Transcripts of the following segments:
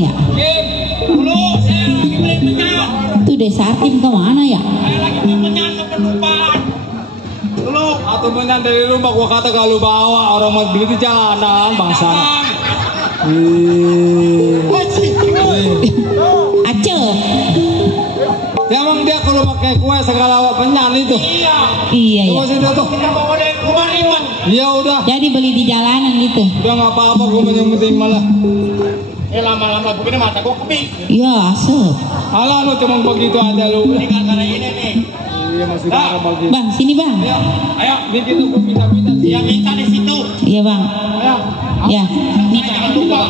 ya? Dulu saya lagi beli menyan. Tuh desa Artim kemana ya? Saya lagi beli menyan ke penupaan. Dulu Atau menyan dari rumah gua kata kalau bawa orang mau beli di jalanan bangsa. Aceh. Ya emang dia kalau pakai kue segala penyan itu. Iya ya. Tunggu sini tuh. kita bawa dari rumah nih Bang. Ya udah. Jadi beli di jalanan gitu. Udah nggak apa-apa gua yang penting malah. Lama-lama begini mata gua kebik. Iya, asep. Alah lu cuma begitu aja lu. Ini gara-gara ini nih. Iya masih darah bagi. Bang, sini bang. Ayo, bikin tuh gua minta-minta. Dia minta di situ. Iya bang. Ayo. Ya. Nih. Jangan lupa.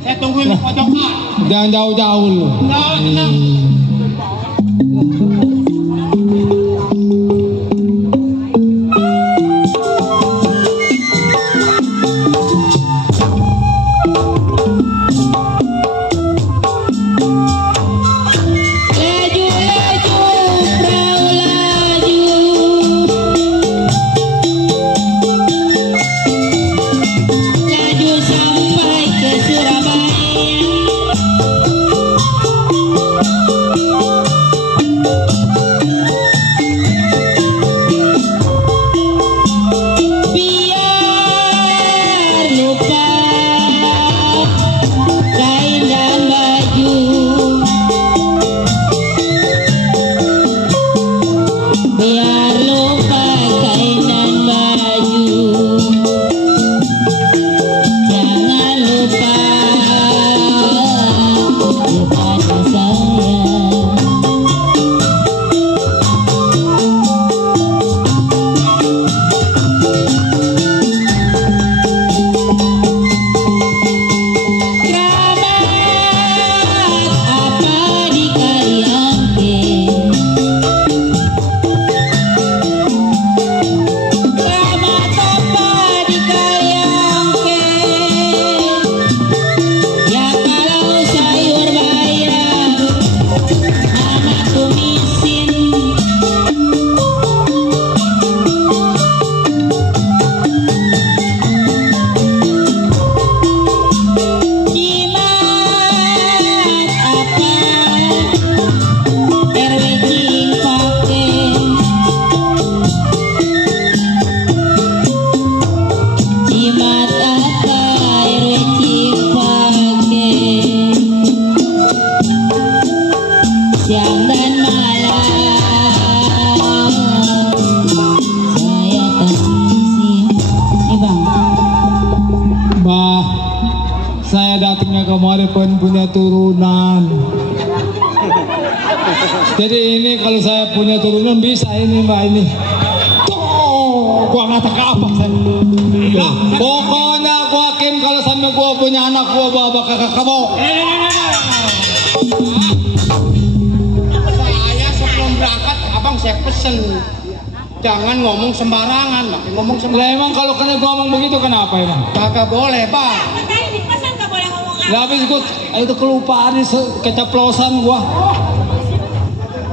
Saya tungguin di pojokan. Jangan jauh-jauh lu. Nah, tenang. Laju, laju, perahu laju. Laju sampai ke Surabaya. Biar lupa kain dan baju. Biar lupa kain dan baju. Jangan lupa kepada saya. Kerabat apa di Kaliangke? Kerabat apa di Kaliangke? Ya kalau sayur bayam, anakku miskin. Jimat apa RW Cipake? Jimat apa RW Cipake? Siang dan malam saya tangisi. Nih bang. Bah, saya datangnya kemarin pun punya turunan. Jadi ini kalau saya punya turunan bisa ini mbak ini. Tuh, gua nggak tahu apa saya. Pokoknya gua Kim kalau sampai gua punya anak gua bawa kakak kamu. Saya sebelum berangkat, abang saya pesen jangan ngomong sembarangan, makin ngomong Lah sembarangan. emang kalau kena gua ngomong begitu kenapa emang? Kagak boleh, Bang. Lah habis gua itu kelupaan keceplosan gua.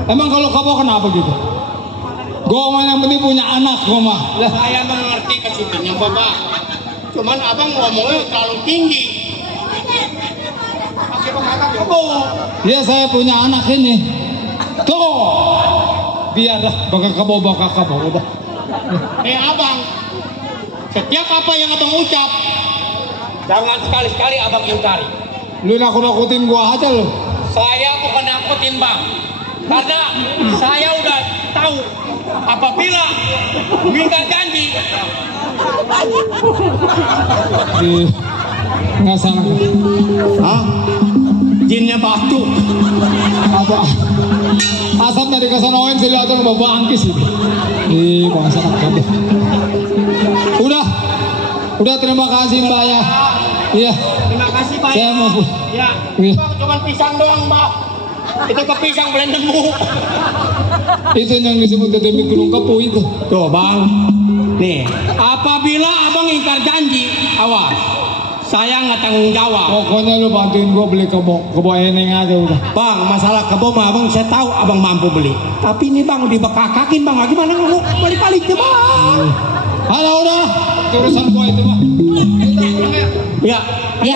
Emang kalau kamu kenapa gitu? Gua mah yang penting punya anak gua mah. Lah Saya mengerti kesitunya, Bapak. Cuman abang ngomongnya terlalu tinggi. Pakai pengangkat kebo. ya saya punya anak ini. Tuh. Biar dah bakal kamu udah. Abang, setiap apa yang abang ucap, jangan sekali-sekali abang ingkari. Lu nakut-nakutin gua aja lu. Saya bukan nakutin bang, karena saya udah tahu apabila minta janji, Nggak salah. jinnya batu. Apa? Asap dari kesanoin sih lihat bawa bangkis itu. Bangsa kamu. Udah terima kasih Mbak ya. Iya. Terima kasih Pak. Saya mau. Ya. Iya. Bang, cuman pisang doang Mbak. Itu ke pisang belum nemu. Itu yang disebut demi gunung kepu itu. Tuh bang. Nih. Apabila abang ingkar janji, awas. Saya nggak tanggung jawab. Pokoknya lu bantuin gua beli kebo eneng aja udah. Bang, masalah kebo mah abang saya tahu abang mampu beli. Tapi ini bang dibekakakin bang, gimana nggak balik-balik deh bang? Halo udah, urusan gua itu mah. Ya, Ya,